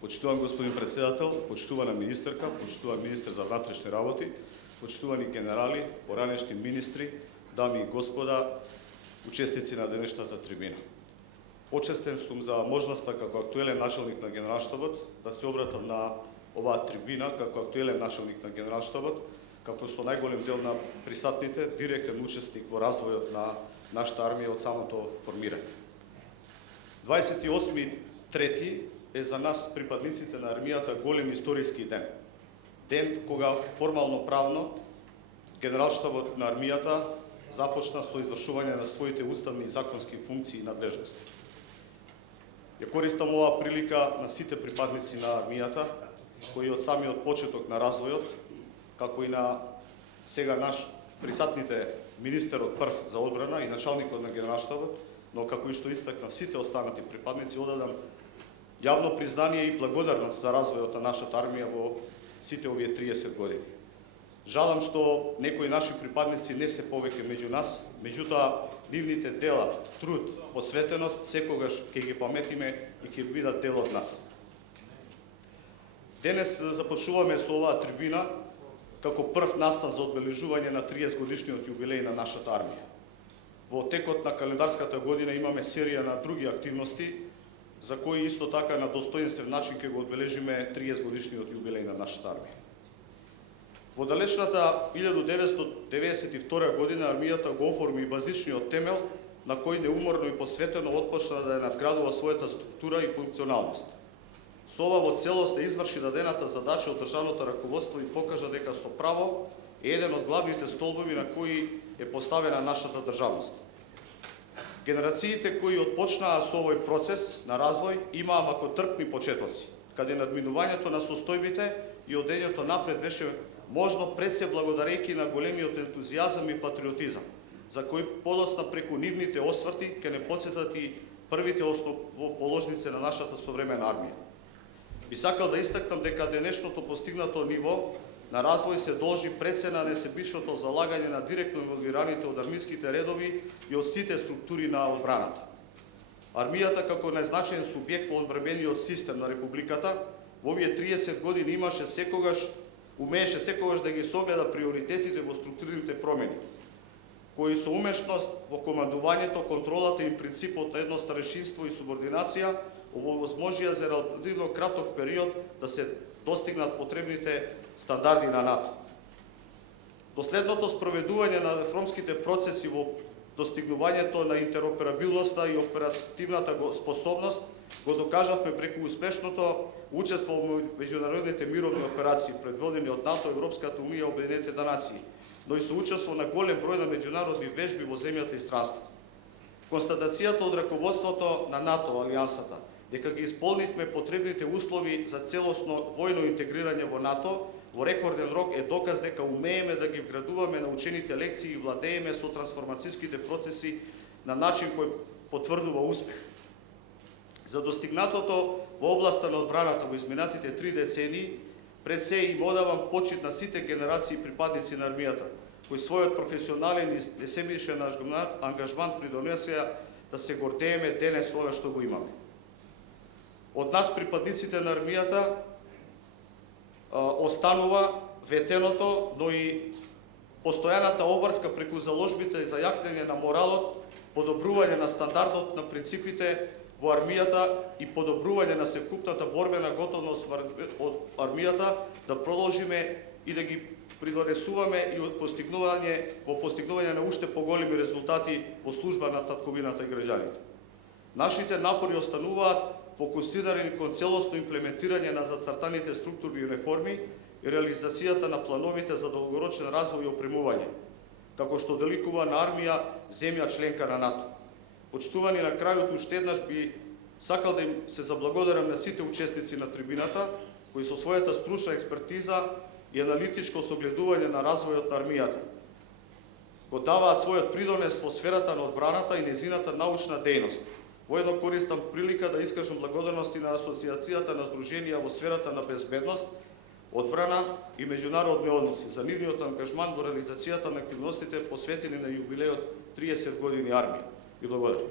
Почитуван господин председател, почитувана министерка, почитуван министер за внатрешни работи, почитувани генерали, поранешни министри, дами и господа, учесници на денешната трибина. Почестен сум за можноста како актуелен началник на Генералштабот да се обратам на оваа трибина како актуелен началник на Генералштабот, како со најголем дел на присатните директен учесник во развојот на нашата армија од самото формирање. 28.3. е за нас, припадниците на армијата, голем историски ден. Ден кога формално правно Генералштабот на армијата започна со извршување на своите уставни и законски функции и надлежности. Ја користам оваа прилика на сите припадници на армијата, кои од самиот почеток на развојот, како и на сега наш присатните министерот прв за одбрана и началникот на Генералштабот, но како и што истакнав сите останати припадници, одадам јавно признание и благодарност за развојот на нашата армија во сите овие 30 години. Жалам што некои наши припадници не се повеќе меѓу нас, меѓутоа нивните дела, труд, посветеност секогаш ќе ги паметиме и ќе бидат дел од нас. Денес започнуваме со оваа трибина како прв настан за одбележување на 30 годишниот јубилеј на нашата армија. Во текот на календарската година имаме серија на други активности, за кои исто така на достоинствен начин ќе го одбележиме 30 годишниот јубилеј на нашата армија. Во далечната 1992 година армијата го оформи базичниот темел на кој неуморно и посветено отпочна да ја надградува својата структура и функционалност. Со ова во целост да изврши дадената задача од државното раководство и покажа дека со право е еден од главните столбови на кои е поставена нашата државност. Генерациите кои отпочнаа со овој процес на развој имаа мако трпни почетоци, каде надминувањето на состојбите и одењето напред беше можно пред се благодарејќи на големиот ентузијазам и патриотизам, за кој подоцна преку нивните осврти ќе не потсетат и првите основоположници на нашата современа армија. Би сакал да истакнам дека денешното постигнато ниво на развој се должи пред се на несебичното залагање на директно инволвираните од армиските редови и од сите структури на одбраната. Армијата како најзначаен субјект во одбранбениот систем на Републиката во овие 30 години умееше секогаш да ги согледа приоритетите во структурните промени, кои со умешност во командувањето, контролата и принципот на едно старешинство и субординација овозможија за релативно краток период да се достигнат потребните стандарди на НАТО. Последното спроведување на реформските процеси во достигнувањето на интероперабилноста и оперативната способност го докажавме преку успешното учество во меѓународните мировни операции предводени од НАТО, Европската унија и Обединетите нации, но и со учество на голем број на меѓународни вежби во земјата и странство. Констатацијата од раководството на НАТО, Алијансата, дека ги исполнивме потребните услови за целосно војно интегрирање во НАТО во рекорден рок е доказ дека умееме да ги вградуваме научените лекции и владееме со трансформацијските процеси на начин кој потврдува успех. За достигнатото во областа на одбраната во изминатите 3 децении, пред се им одавам почит на сите генерации припадници на армијата, кои својот професионален и несебичен ангажман придонесеа да се гордееме денес ова што го имаме. Од нас, припадниците на армијата, останува ветеното, но и постојаната обврска преку заложбите за јакнење на моралот, подобрување на стандардот на принципите во армијата и подобрување на севкупната борбена готовност од армијата да продолжиме и да ги придонесуваме и од постигнување на уште поголеми резултати во служба на татковината и граѓаните. Нашите напори остануваат фокусирани кон целосно имплементирање на зацртаните структурни реформи и реализацијата на плановите за долгорочен развој и опремување, како што деликува на армија земја членка на НАТО. Почитувани, на крајот уште еднаш би сакал да им се заблагодарам на сите учесници на трибината, кои со својата стручна експертиза и аналитичко согледување на развојот на армијата го даваат својот придонес во сферата на одбраната и незината научна дејност. Воедно користам прилика да искажам благодарности на Асоциацијата на здруженија во сферата на безбедност, одбрана и меѓународни односи за нивниот ангажман во реализацијата на активностите посветени на јубилејот 30 години армија. И благодарам.